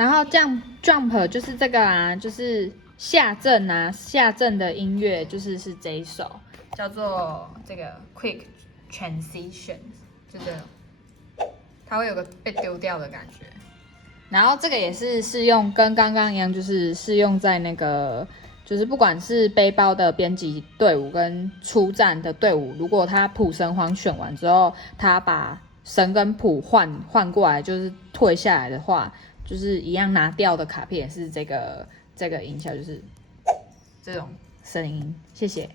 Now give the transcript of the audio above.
然后jump 就是这个啊，就是下震啊，下震的音乐就是这一首，叫做这个 quick transition， 就这个，它会有个被丢掉的感觉。然后这个也是适用，跟刚刚一样，就是适用在那个，就是不管是背包的编辑队伍跟出战的队伍，如果他普神皇选完之后，他把神跟普换过来，就是退下来的话，就是一样拿掉的卡片也是这个音效，就是这种声音。谢谢。